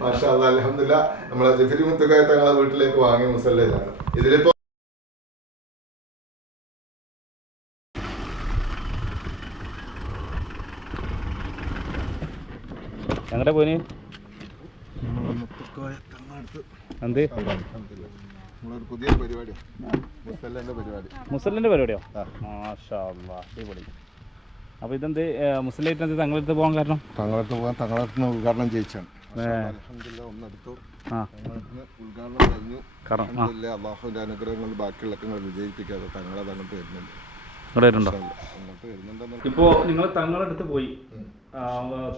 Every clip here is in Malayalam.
മാഷാ അല്ലാഹ് അൽഹംദുലില്ലാ നമ്മളെ ജഫരി മുത്തുക്കോയ തങ്ങളെ വീട്ടിലേക്ക് വാങ്ങിയ മുസല്ല ഇതാണ്. ഇതിലിപ്പോ ഞങ്ങളുടെ പോയിന് എന്ത് പുതിയ പരിപാടിയാണ്, മുസല്ലിന്റെ പരിപാടിയോ? മാഷാ അല്ലാഹ് അടിപൊളി. അപ്പൊ ഇതെന്ത് മുസ്ലിം തങ്ങളടുത്ത് പോകാൻ കാരണം? തങ്ങളടുത്ത് ഉദ്ഘാടനം ചെയ്യിച്ചാണ്. ഉദ്ഘാടനം കഴിഞ്ഞു. അള്ളാഹുവിന്റെ അനുഗ്രഹങ്ങൾ ബാക്കിയുള്ള വിജയിപ്പിക്കാതെ തങ്ങളെ തങ്ങോട്ട് വരുന്നുണ്ട്. ഇപ്പോ നിങ്ങൾ തങ്ങളടുത്ത് പോയി,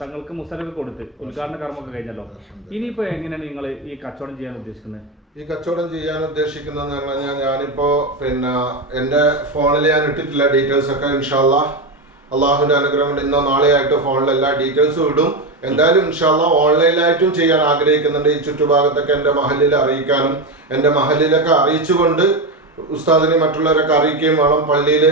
തങ്ങൾക്ക് മുസലൊക്കെ കൊടുത്ത് ഉദ്ഘാടന കർമ്മമൊക്കെ കഴിഞ്ഞല്ലോ. ഇനിയിപ്പോ എങ്ങനെയാണ് നിങ്ങൾ ഈ കച്ചവടം ചെയ്യാൻ ഉദ്ദേശിക്കുന്നത്? ഈ കച്ചവടം ചെയ്യാൻ ഉദ്ദേശിക്കുന്നതെന്ന് പറഞ്ഞാൽ ഞാനിപ്പോ എന്റെ ഫോണിൽ ഞാൻ ഇട്ടിട്ടില്ല ഡീറ്റെയിൽസ് ഒക്കെ. ഇൻഷാ അല്ലാഹ് അള്ളാഹുവിന്റെ അനുഗ്രഹം കൊണ്ട് ഇന്നോ നാളെയായിട്ട് ഫോണിൽ എല്ലാ ഡീറ്റെയിൽസും ഇടും. എന്തായാലും ഇൻഷാ അല്ലാഹ് ഓൺലൈനിലായിട്ടും ചെയ്യാൻ ആഗ്രഹിക്കുന്നുണ്ട്. ഈ ചുറ്റുഭാഗത്തൊക്കെ എന്റെ മഹലിൽ അറിയിക്കാനും എന്റെ മഹലിലൊക്കെ അറിയിച്ചുകൊണ്ട് ഉസ്താദിനെ മറ്റുള്ളവരൊക്കെ അറിയിക്കുകയും വേണം. പള്ളിയിൽ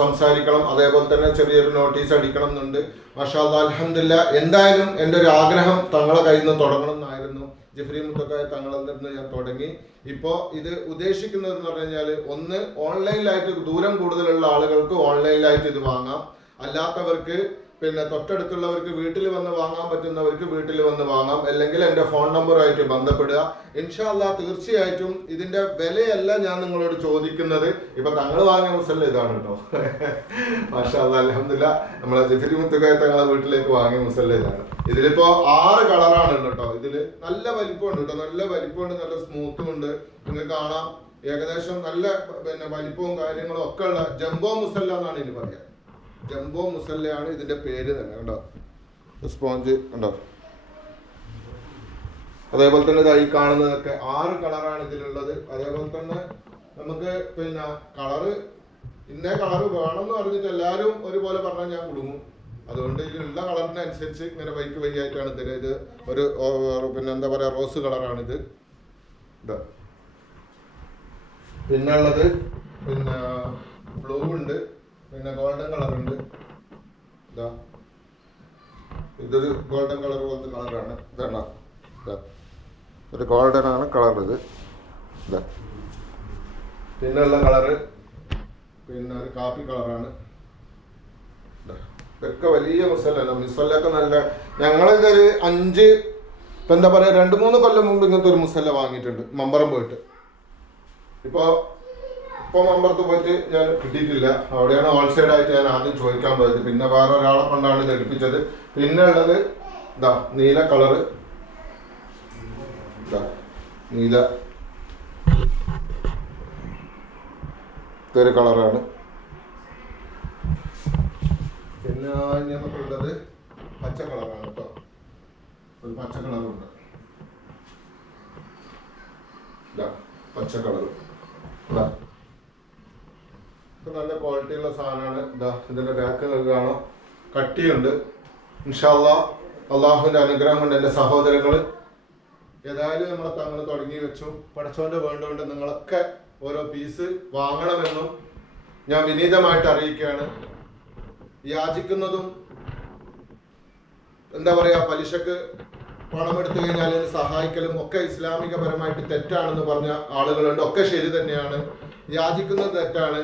സംസാരിക്കണം, അതേപോലെ തന്നെ ചെറിയൊരു നോട്ടീസ് അടിക്കണം എന്നുണ്ട്. മാഷാ അല്ലാഹ് അൽഹംദുലില്ലാ. എന്തായാലും എൻ്റെ ഒരു ആഗ്രഹം തങ്ങളെ കയ്യിൽ നിന്ന് തുടങ്ങണം എന്നായിരുന്നു. ജഫരി മുത്തുക്കോയ തങ്ങളിൽ നിന്ന് ഞാൻ തുടങ്ങി. ഇപ്പോൾ ഇത് ഉദ്ദേശിക്കുന്നത് എന്ന് പറഞ്ഞു കഴിഞ്ഞാൽ, ഒന്ന് ഓൺലൈനിലായിട്ട് ദൂരം കൂടുതലുള്ള ആളുകൾക്ക് ഓൺലൈനിലായിട്ട് ഇത് വാങ്ങാം. അല്ലാത്തവർക്ക് തൊട്ടടുത്തുള്ളവർക്ക് വീട്ടിൽ വന്ന് വാങ്ങാൻ പറ്റുന്നവർക്ക് വീട്ടിൽ വന്ന് വാങ്ങാം. അല്ലെങ്കിൽ എൻ്റെ ഫോൺ നമ്പറുമായിട്ട് ബന്ധപ്പെടുക. ഇൻഷാ അല്ലാഹ് തീർച്ചയായിട്ടും ഇതിന്റെ വിലയല്ല ഞാൻ നിങ്ങളോട് ചോദിക്കുന്നത്. ഇപ്പൊ തങ്ങൾ വാങ്ങിയ മുസല്ല ഇതാണ് കേട്ടോ. മാഷാ അല്ലാഹ് അൽഹംദുലില്ലാ നമ്മളെ ജഫരി മുത്തുക്കോയ തങ്ങളെ വീട്ടിലേക്ക് വാങ്ങിയ മുസല്ല ഇതാണ്. ഇതിലിപ്പോ 6 കളറാണ് കേട്ടോ. ഇതില് നല്ല വലിപ്പമുണ്ട് കേട്ടോ, നല്ല വലിപ്പമുണ്ട്, നല്ല സ്മൂത്തും ഉണ്ട്. നിങ്ങൾക്ക് കാണാം ഏകദേശം നല്ല വലിപ്പവും കാര്യങ്ങളും ഒക്കെ ഉള്ള ജംബോ മുസല്ല എന്നാണ് ഇതിന് പറയാ. ജംബോ മുസല്ലയാണ് ഇതിന്റെ പേര് തന്നെ. കണ്ടോ സ്പോഞ്ച് കണ്ടോ. അതേപോലെ തന്നെ ഈ കാണുന്നതൊക്കെ 6 കളറാണ് ഇതിലുള്ളത്. അതേപോലെ തന്നെ നമുക്ക് കളറ് ഇന്ന കളറ് വേണമെന്ന് പറഞ്ഞിട്ട് എല്ലാവരും ഒരുപോലെ പറഞ്ഞാൽ ഞാൻ കുടുങ്ങും. അതുകൊണ്ട് ഇതിലുള്ള കളറിനനുസരിച്ച് ഇങ്ങനെ വൈക്ക് വൈകായിട്ടാണ് ഇതിൽ. ഇത് ഒരു എന്താ പറയാ റോസ് കളറാണിത്. പിന്നെ ഉള്ളത് ബ്ലൂ ഉണ്ട്, ഗോൾഡൻ കളർ ഉണ്ട്. ഇതൊരു ഗോൾഡൻ കളർ പോലത്തെ കളറാണ്. ഇതാണ് ഒരു ഗോൾഡൻ ആണ് കളർ. ഇത് പിന്നെയുള്ള കളറ് ഒരു കാപ്പി കളറാണ്. ഇതൊക്കെ വലിയ മുസല്ല. മുസല്ലൊക്കെ നല്ല ഞങ്ങളിത് ഒരു 5 എന്താ പറയാ 2-3 കൊല്ലം മുമ്പ് ഇങ്ങനത്തെ ഒരു മുസല്ല വാങ്ങിയിട്ടുണ്ട് മമ്പറം പോയിട്ട്. ഇപ്പൊ മമ്പറത്ത് പോയിട്ട് ഞാൻ കിട്ടിയിട്ടില്ല. അവിടെയാണ് ഹോൾസെയിൽ ആയിട്ട് ഞാൻ ആദ്യം ചോദിക്കാൻ പോയത്. പിന്നെ വേറെ ഒരാളെ കൊണ്ടാണ് ഇത് എടുപ്പിച്ചത്. പിന്നെ ഉള്ളത് നീല കളറ്. നീല ഇതൊരു കളറാണ്. പിന്നെ നമുക്കുള്ളത് പച്ച കളറാണ് കേട്ടോ. ഒരു പച്ച കളറുണ്ട്. പച്ച കളർ നല്ല ക്വാളിറ്റി ഉള്ള സാധനമാണ്. ഇതിന്റെ ബാക്ക് കാണാം, കട്ടിയുണ്ട്. ഇൻഷാ അല്ലാഹ് അള്ളാഹുവിന്റെ അനുഗ്രഹം കൊണ്ട് എൻ്റെ സഹോദരങ്ങൾ ഏതായാലും നമ്മളെ തങ്ങൾ തുടങ്ങി വെച്ചു. പടച്ചോന്റെ വേണ്ടുകൊണ്ട് നിങ്ങളൊക്കെ ഓരോ പീസ് വാങ്ങണമെന്നും ഞാൻ വിനീതമായിട്ട് അറിയിക്കുകയാണ്. യാചിക്കുന്നതും എന്താ പറയാ പലിശക്ക് പണം എടുത്തു കഴിഞ്ഞാൽ സഹായിക്കലും ഒക്കെ ഇസ്ലാമികപരമായിട്ട് തെറ്റാണെന്ന് പറഞ്ഞ ആളുകളുണ്ട്. ഒക്കെ ശരി തന്നെയാണ്. യാചിക്കുന്നത് തെറ്റാണ്.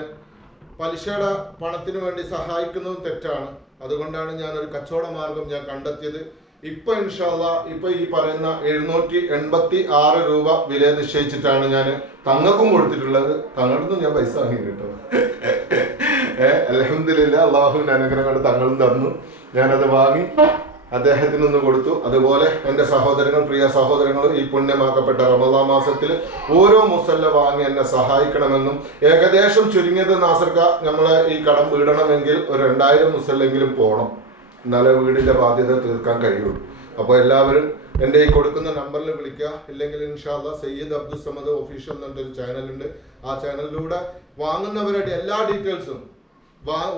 പലിശയുടെ പണത്തിന് വേണ്ടി സഹായിക്കുന്നതും തെറ്റാണ്. അതുകൊണ്ടാണ് ഞാൻ ഒരു കച്ചവട മാർഗം ഞാൻ കണ്ടെത്തിയത്. ഇപ്പൊ ഇൻഷാ അല്ലാഹ് ഇപ്പൊ ഈ പറയുന്ന 786 രൂപ വില നിശ്ചയിച്ചിട്ടാണ് ഞാൻ തങ്ങൾക്കും കൊടുത്തിട്ടുള്ളത്. തങ്ങൾക്കും ഞാൻ പൈസ വാങ്ങി കേട്ടോ. അൽഹംദുലില്ലാ അള്ളാഹുവിന്റെ അനുഗ്രഹം കൊണ്ട് തങ്ങളും തന്നു. ഞാനത് വാങ്ങി അദ്ദേഹത്തിനൊന്ന് കൊടുത്തു. അതുപോലെ എൻ്റെ സഹോദരങ്ങൾ, പ്രിയ സഹോദരങ്ങൾ, ഈ പുണ്യമാക്കപ്പെട്ട റമദാൻ മാസത്തിൽ ഓരോ മുസല്ല വാങ്ങി എന്നെ സഹായിക്കണമെന്നും ഏകദേശം ചുരുങ്ങിയത് നാസർക്ക നമ്മളെ ഈ കടം വീടണമെങ്കിൽ ഒരു 2000 മുസല്ലെങ്കിലും പോകണം. എന്നാലേ വീടിന്റെ ബാധ്യത തീർക്കാൻ കഴിയുള്ളൂ. അപ്പോൾ എല്ലാവരും എൻ്റെ ഈ കൊടുക്കുന്ന നമ്പറിൽ വിളിക്കുക. ഇല്ലെങ്കിൽ ഇൻഷാ അല്ലാഹ് സയ്യിദ് അബ്ദുൽ സമദ് ഒഫീഷ്യൽ എന്നൊരു ചാനലുണ്ട്. ആ ചാനലിലൂടെ വാങ്ങുന്നവരുടെ എല്ലാ ഡീറ്റെയിൽസും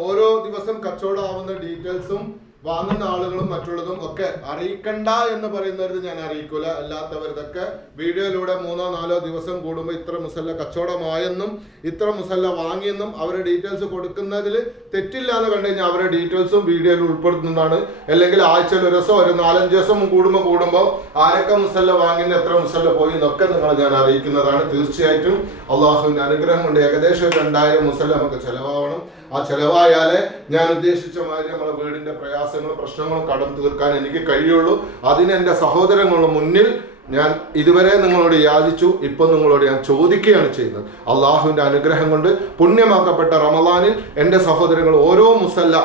ഓരോ ദിവസം കച്ചവടം ആവുന്ന ഡീറ്റെയിൽസും വാങ്ങുന്ന ആളുകളും മറ്റുള്ളതും ഒക്കെ അറിയിക്കണ്ട എന്ന് പറയുന്നവരത് ഞാൻ അറിയിക്കൂല. അല്ലാത്തവരതൊക്കെ വീഡിയോയിലൂടെ 3-4 ദിവസം കൂടുമ്പോൾ ഇത്ര മുസല്ല കച്ചവടമായെന്നും ഇത്ര മുസല്ല വാങ്ങിയെന്നും അവരുടെ ഡീറ്റെയിൽസ് കൊടുക്കുന്നതിൽ തെറ്റില്ല എന്ന് കണ്ടു കഴിഞ്ഞാൽ അവരുടെ ഡീറ്റെയിൽസും വീഡിയോയിൽ ഉൾപ്പെടുത്തുന്നതാണ്. അല്ലെങ്കിൽ ആഴ്ചയിൽ ഒരു ദിവസം ഒരു 4-5 ദിവസം കൂടുമ്പോൾ ആരൊക്കെ മുസല്ല വാങ്ങിയെന്ന് എത്ര മുസല്ല പോയി എന്നൊക്കെ നിങ്ങളെ ഞാൻ അറിയിക്കുന്നതാണ്. തീർച്ചയായിട്ടും അള്ളാഹുവിന്റെ അനുഗ്രഹം കൊണ്ട് ഏകദേശം 2000 മുസല്ല നമുക്ക് ചെലവാവണം. ആ ചെലവായാലേ ഞാൻ ഉദ്ദേശിച്ച മാതിരി നമ്മളെ വീടിന്റെ പ്രയാസങ്ങളും പ്രശ്നങ്ങളും കടം തീർക്കാൻ എനിക്ക് കഴിയുള്ളൂ. അതിന് എൻ്റെ സഹോദരങ്ങളുടെ മുന്നിൽ ഞാൻ ഇതുവരെ നിങ്ങളോട് യാചിച്ചു, ഇപ്പൊ നിങ്ങളോട് ഞാൻ ചോദിക്കുകയാണ് ചെയ്യുന്നത്. അള്ളാഹുവിന്റെ അനുഗ്രഹം കൊണ്ട് പുണ്യമാക്കപ്പെട്ട റമളാനിൽ എൻ്റെ സഹോദരങ്ങൾ ഓരോ മുസല്ല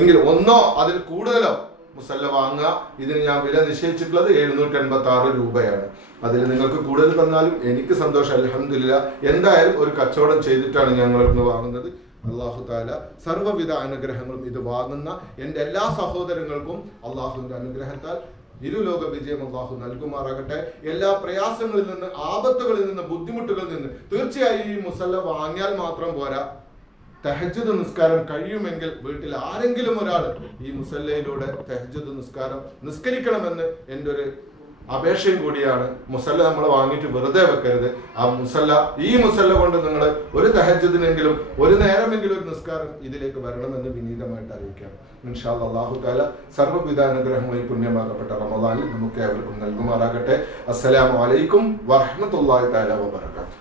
എങ്കിലും ഒന്നോ അതിൽ കൂടുതലോ മുസല്ല വാങ്ങുക. ഇതിന് ഞാൻ വില നിശ്ചയിച്ചിട്ടുള്ളത് 786 രൂപയാണ്. അതിൽ നിങ്ങൾക്ക് കൂടുതൽ തന്നാലും എനിക്ക് സന്തോഷം, അൽഹംദുലില്ലാ. എന്തായാലും ഒരു കച്ചവടം ചെയ്തിട്ടാണ് ഞങ്ങൾ ഇന്ന് വാങ്ങുന്നത്. അള്ളാഹു താല സർവ്വവിധ അനുഗ്രഹങ്ങളും ഇത് വാങ്ങുന്ന എൻ്റെ എല്ലാ സഹോദരങ്ങൾക്കും അള്ളാഹുവിന്റെ അനുഗ്രഹത്താൽ ഇരുലോക വിജയം അള്ളാഹു നൽകുമാറാകട്ടെ. എല്ലാ പ്രയാസങ്ങളിൽ നിന്ന്, ആപത്തുകളിൽ നിന്ന്, ബുദ്ധിമുട്ടുകളിൽ നിന്ന് തീർച്ചയായും ഈ മുസല്ല വാങ്ങിയാൽ മാത്രം പോരാ. തഹജ്ജുദ് നിസ്കാരം കഴിയുമെങ്കിൽ വീട്ടിൽ ആരെങ്കിലും ഒരാൾ ഈ മുസല്ലയിലൂടെ തഹജ്ജുദ് നിസ്കാരം നിസ്കരിക്കണമെന്ന് എൻ്റെ ഒരു അപേക്ഷയും കൂടിയാണ്. മുസല്ല നമ്മൾ വാങ്ങിയിട്ട് വെറുതെ വെക്കരുത്. ആ മുസല്ല, ഈ മുസല്ല കൊണ്ട് നിങ്ങൾ ഒരു തഹജ്ജുദിനെങ്കിലും ഒരു നേരമെങ്കിലും ഒരു നിസ്കാരം ഇതിലേക്ക് വരണമെന്ന് വിനീതമായിട്ട് അറിയിക്കാം. ഇൻഷാ അല്ലാഹ് അല്ലാഹു തആല സർവ്വവിധ അനുഗ്രഹമായി പുണ്യമാക്കപ്പെട്ട റമളാനിൽ നമുക്ക് ഏവർക്കും നൽകുമാറാകട്ടെ. അസ്സലാമു അലൈക്കും വറഹ്മത്തുള്ളാഹി തആല വബറകാതുഹു.